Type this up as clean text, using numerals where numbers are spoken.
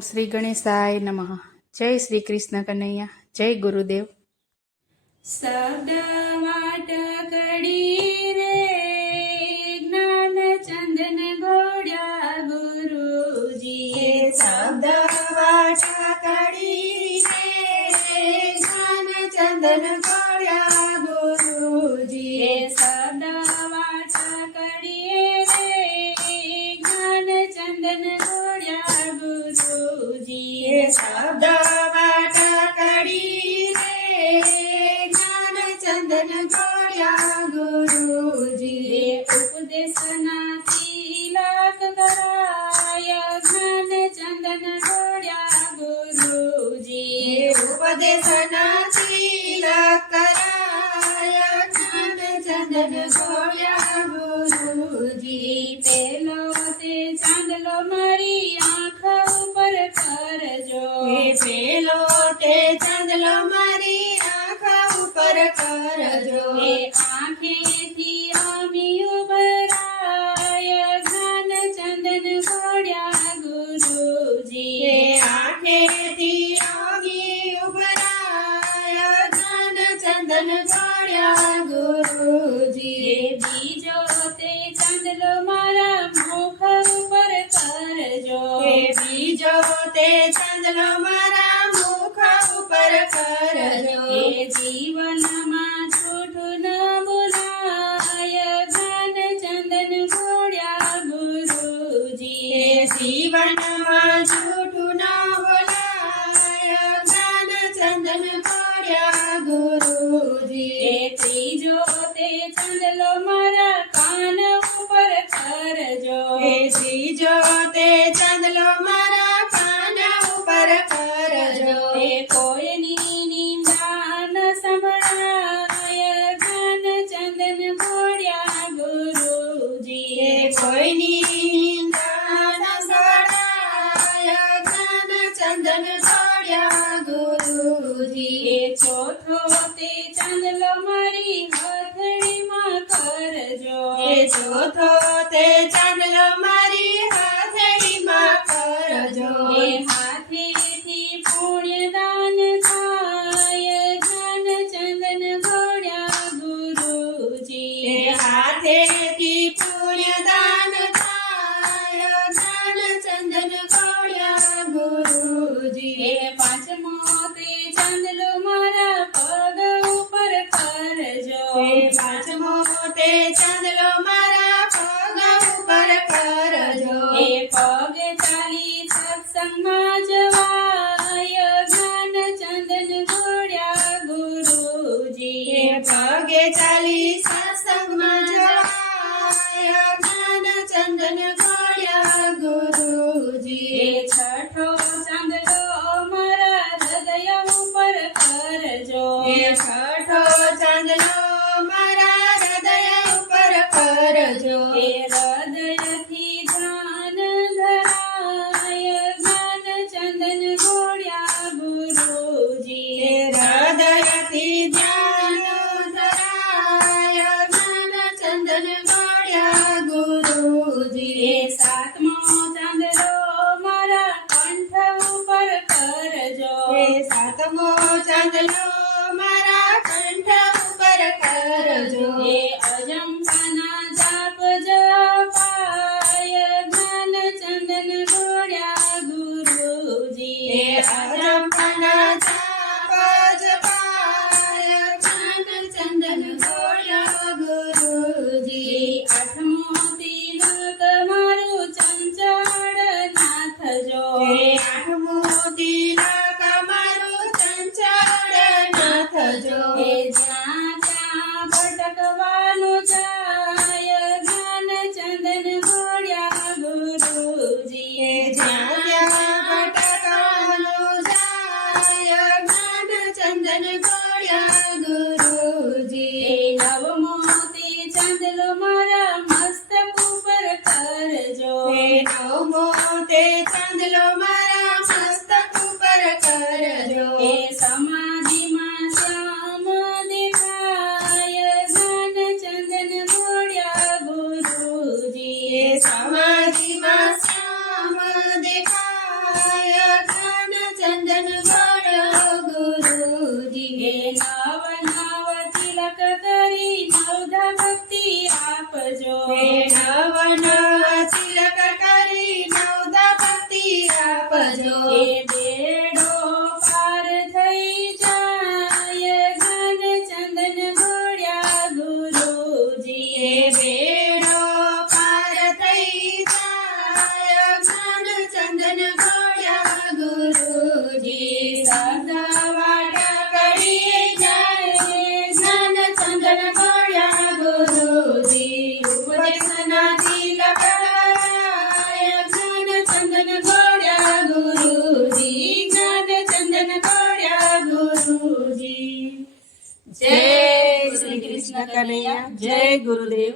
શ્રી ગણેશાય નમઃ. જય શ્રી કૃષ્ણ કનૈયા. જય ગુરુદેવ. શબ્દ વાટકડી રે જ્ઞાન ચંદન ઘોડ્યા ગુરુજી. શબ્દ વાટકડી રે જ્ઞાન ચંદન ઘોડ્યા ગુરુજી. શબ્દ વાટકડી રે જ્ઞાન ચંદન ઘોડ્યા ગુરુજી. શબ્દ વાટકડી રે જ્ઞાન ચંદન ઘોડ્યા ગુરુજી. ઉપદેશના તિલક કરાય જ્ઞાન ચંદન ઘોડ્યા ગુરુજી. ઉપદેશના તિલક કરાય જ્ઞાન ચંદન ઘોડ્યા ગુરુજી. પેલો તે ચાંદલો મારી આંખ ઉપર કરજો. પેલો તે ચાંદલો મારી આંખ ઉપર કરજો. આંખેથી અમી ઉભરાય જ્ઞાન ચંદન ઘોડ્યા ગુરુજી. આંખેથી અમી ઉભરાય જ્ઞાન ચંદન ઘોડ્યા ગુરુજી. બીજો તે ચાંદલો મારા મુખ ઉપર કરજો. બીજો તે ચાંદલો મારા મુખ ઉપર કરજો. જીવનમાં જૂઠું ન બોલાય જ્ઞાન ચંદન ઘોડ્યા ગુરુજી. જીવનમાં જૂઠું ન બોલાય જ્ઞાન ચંદન ઘોડ્યા ગુરુજી. ત્રીજો તે ચાંદલો મારા કાન ઉપર કરજો. ત્રીજો તે ચાંદલો મારા કાન ઉપર કરજો. કોઈની નિંદા ન સંભળાય જ્ઞાન ચંદન ઘોડ્યા ગુરુજી. કોઈની નિંદા ન સંભળાય જ્ઞાન ચંદન ઘોડ્યા ગુરુજી. ચોથો તે ચાંદલો મારી હથેળીમાં કરજો. ચોથો તે ચાંદલો મારી હથેળીમાં કરજો. હાથેથી પુણ્યદાન થાય જ્ઞાન ચંદન ઘોડ્યા ગુરુજી. હાથેથી પુણ્યદાન થાય જ્ઞાન ચંદન ઘોડ્યા ગુરુજી. પાંચમો તે ચાંદલો મારા પગ ઉપર કરજો. પાંચમો તે ચાંદલો મારા પગ ઉપર કરજો. પગ ચાલી સત્સંગમાં જવાય જ્ઞાન ચંદન ઘોડ્યા ગુરુજી. પગે ચાલી સત્સંગમાં જવાય જ્ઞાન ચંદન ઘોડ્યા ગુરુજી. છઠ્ઠો ચાંદલો મારા હૃદય ઉપર કરજો. છઠ્ઠો ચાંદલો મારા હૃદય ઉપર કરજો. હૃદયથી ધ્યાન ધરાય જ્ઞાન ચંદન ઘોડ્યા ગુરુજી. હૃદયથી ધ્યાન ધરાય જ્ઞાન ચંદન ઘોડ્યા ગુરુજી. સાતમો ચાંદલો મારા કંઠ ઉપર કરજો. સાતમો ચાંદલો મારા કંઠ ઉપર કરજો. અજંપાના જાપ જપાય જ્ઞાન ચંદન ઘોડ્યા ગુરુજી. અજંપાના જાપ જપાય નવ નવ તિલક કરી નવધા ભક્તિ આપજો હે નવ નવ તિલક કરી નવદા ભક્તિ આપજો એ બેડો પાર થઈ જાય ઘન ચંદન ઘોડ્યા ગુરુજી એ બેડો પાર થઈ જાય જ્ઞાન ચંદન ઘોડ્યા ગુરુજી સદા વાટા કરી જાય જ્ઞાન ચંદન ઘોડ્યા ગુરુજી ઉપદેશના તિલક કરાય જ્ઞાન ચંદન ઘોડ્યા ગુરુજી જ્ઞાન ચંદન ઘોડ્યા ગુરુજી જય શ્રી કૃષ્ણ કનૈયા જય ગુરુદેવ